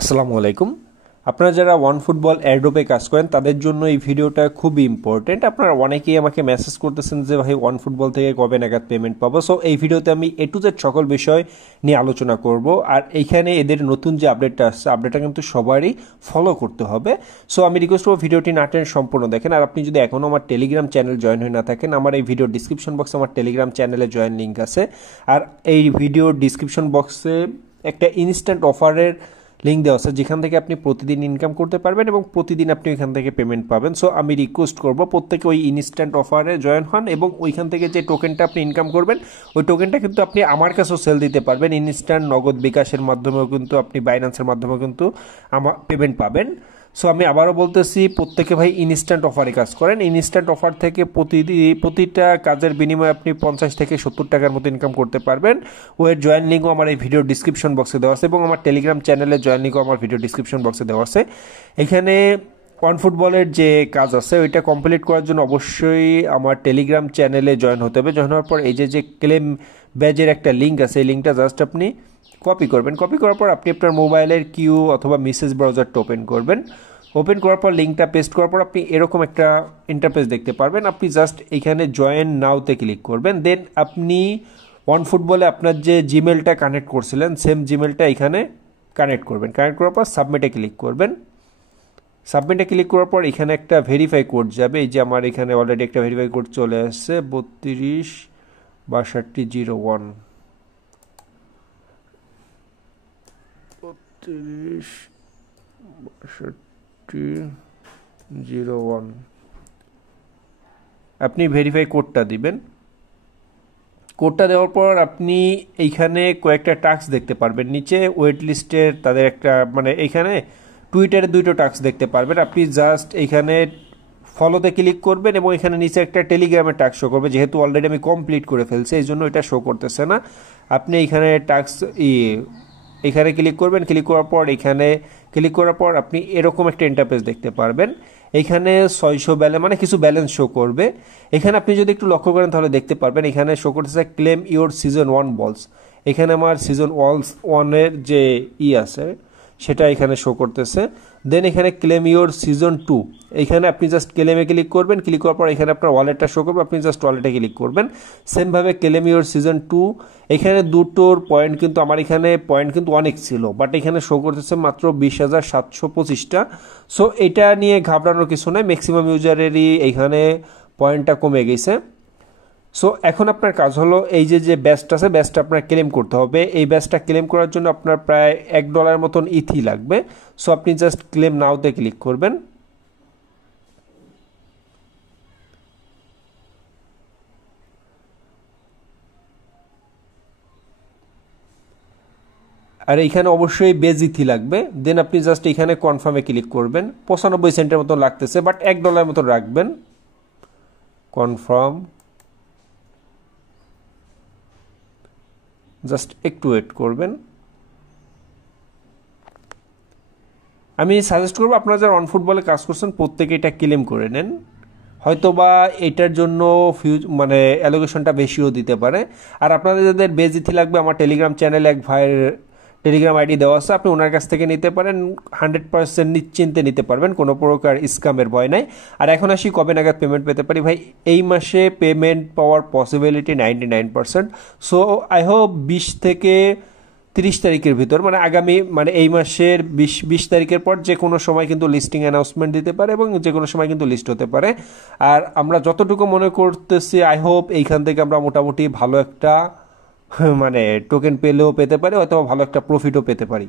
আসসালামু আলাইকুম। আপনারা যারা ওয়ান ফুটবল এয়ারড্রপে কাজ করেন তাদের জন্য এই ভিডিওটা খুবই ইম্পর্টেন্ট। আপনারা অনেকেই আমাকে মেসেজ করতেছেন যে ভাই ওয়ান ফুটবল থেকে কবে নাগাদ পেমেন্ট পাবো। সো এই ভিডিওতে আমি এ টু জেড সকল বিষয় নিয়ে আলোচনা করব। আর এইখানে এদের নতুন যে আপডেটটা আসছে, আপডেটটা কিন্তু সবারই ফলো করতে হবে। সো আমি রিকোয়েস্ট করবো ভিডিওটি না টেনে সম্পূর্ণ দেখেন। আর আপনি যদি এখনও আমার টেলিগ্রাম চ্যানেল জয়েন হয়ে না থাকেন, আমার এই ভিডিও ডিসক্রিপশন বক্সে আমার টেলিগ্রাম চ্যানেলে জয়েন লিঙ্ক আছে। আর এই ভিডিও ডিসক্রিপশন বক্সে একটা ইনস্ট্যান্ট অফারের লিঙ্ক দেওয়া আছে, যেখান থেকে আপনি প্রতিদিন ইনকাম করতে পারবেন এবং প্রতিদিন আপনি ওইখান থেকে পেমেন্ট পাবেন। সো আমি রিকোয়েস্ট করবো প্রত্যেকে ওই ইনস্ট্যান্ট অফারে জয়েন হন এবং ওইখান থেকে যে টোকেনটা আপনি ইনকাম করবেন ওই টোকেনটা কিন্তু আপনি আমার কাছেও সেল দিতে পারবেন। ইনস্ট্যান্ট নগদ বিকাশের মাধ্যমেও কিন্তু আপনি বাইন্যান্সের মাধ্যমেও কিন্তু আমার পেমেন্ট পাবেন। সো আমি আবারও বলতেছি, প্রত্যেকে ভাই ইনস্ট্যান্ট অফারে কাজ করেন। ইনস্ট্যান্ট অফার থেকে প্রতিটা কাজের বিনিময়ে আপনি 50 থেকে 70 টাকার মতো ইনকাম করতে পারবেন। ওয়ের জয়েন লিঙ্কও আমার এই ভিডিও ডিসক্রিপশন বক্সে দেওয়া আছে এবং আমার টেলিগ্রাম চ্যানেলের জয়েন লিঙ্কও আমার ভিডিও ডিসক্রিপশন বক্সে দেওয়া আছে। এখানে ওয়ান ফুটবলের যে কাজ আছে ওইটা কমপ্লিট করার জন্য অবশ্যই আমার টেলিগ্রাম চ্যানেলে জয়েন হতে হবে। জয়েন হওয়ার পর এই যে ক্লেম ব্যাজের একটা লিঙ্ক আছে, এই লিঙ্কটা জাস্ট আপনি কপি করবেন। কপি করার পর আপনি আপনার মোবাইলের কিউ অথবা মেসেজ ব্রাউজারটা ওপেন করবেন। ওপেন করার পর লিঙ্কটা পেস্ট করার পর আপনি এরকম একটা ইন্টারফেস দেখতে পারবেন। আপনি জাস্ট এখানে জয়েন নাওতে ক্লিক করবেন। দেন আপনি ওয়ান ফুটবলে আপনার যে জিমেলটা কানেক্ট করছিলেন সেম জিমেলটা এখানে কানেক্ট করবেন। কানেক্ট করার পর সাবমিটে ক্লিক করবেন। সাবমিটে ক্লিক করার পর এখানে একটা ভেরিফাই কোড যাবে। এই যে আমার এখানে অলরেডি একটা ভেরিফাই কোড চলে আসছে 326201। 326201 আপনি ভেরিফাই কোডটা দিবেন। কোডটা দেওয়ার পর আপনি এইখানে কয়েকটা টাস্ক দেখতে পারবেন। নিচে ওয়েট লিস্টের তাদের একটা এইখানে টুইটারে দুটো টাস্ক দেখতে পারবেন। আপনি জাস্ট এইখানে ফলোতে ক্লিক করবেন এবং এখানে নিচে একটা টেলিগ্রামের টাস্ক শো করবে। যেহেতু অলরেডি আমি কমপ্লিট করে ফেলছি এই জন্য এটা শো করতেছে না। আপনি এইখানে টাস্ক এখানে ক্লিক করবেন। ক্লিক করার পর এখানে ক্লিক করার পর আপনি এরকম একটা ইন্টারফেস দেখতে পারবেন। এখানে 600 ব্যালেন্স কিছু ব্যালেন্স শো করবে। এখানে আপনি যদি একটু লক্ষ্য করেন তাহলে দেখতে পারবেন এখানে শো করতেছে ক্লেম ইওর সিজন 1 বলস। এখানে আমার সিজন 1-এর যে আছে সেটা এখানে শো করতেছে। দেন এখানে ক্লেম ইওর সিজন 2, এখানে আপনি জাস্ট ক্লেমে ক্লিক করবেন। ক্লিক করার পর এখানে আপনার ওয়ালেটটা শো করবে, আপনি জাস্ট ওয়ালেটে ক্লিক করবেন। সেমভাবে ক্লেম ইওর সিজন 2, এখানে দুটোর পয়েন্ট কিন্তু আমার এখানে পয়েন্ট কিন্তু অনেক ছিল, বাট এখানে শো করতেছে মাত্র 20,725টা। সো এটা নিয়ে ঘাবড়ানোর কিছু নেই, ম্যাক্সিমাম ইউজারেরই এইখানে পয়েন্টটা কমে গেছে। সো এখন আপনার কাজ হলো এই যে ব্যাচটা আছে ব্যাচটা আপনার ক্লেম করতে হবে। এই ব্যাচটা ক্লেম করার জন্য আপনার প্রায় $1 মতন ইথি লাগবে। সো আপনি জাস্ট ক্লেম নাওতে ক্লিক করবেন। আর এইখানে অবশ্যই বেজ ইথি লাগবে। দেন আপনি জাস্ট এখানে কনফার্মে ক্লিক করবেন। 95 সেন্টের মতো লাগতেছে, বাট $1 মতো রাখবেন। কনফার্ম, জাস্ট একটু ওয়েট করবেন। আমি সাজেস্ট করবো আপনারা যারা অন ফুটবলে কাজ করছেন প্রত্যেকে এটা ক্লেম করে নেন। হয়তোবা এটার জন্য অ্যালোকেশনটা বেশিও দিতে পারে। আর আপনাদের যাদের বেজিথি লাগবে, আমার টেলিগ্রাম চ্যানেলে এক ভাইয়ের টেলিগ্রাম আইডি দেওয়া আছে, আপনি ওনার কাছ থেকে নিতে পারেন। 100% নিশ্চিন্তে নিতে পারবেন, কোনো প্রকার স্ক্যামের ভয় নাই। আর এখন আসি কবে নাগাদ পেমেন্ট পেতে পারি। ভাই এই মাসে payment power possibility 99%। So I hope 20 থেকে 30 তারিখের ভিতর, আগামী এই মাসের 20 তারিখের পর যে কোনো সময় কিন্তু লিস্টিং অ্যানাউন্সমেন্ট দিতে পারে এবং যে কোনো সময় কিন্তু লিস্ট হতে পারে। আর আমরা যতটুকু মনে করতেছি আই হোপ এইখান থেকে আমরা মোটামুটি ভালো একটা টোকেন পেলেও পেতে পারি, অথবা ভালো একটা প্রফিটও পেতে পারি।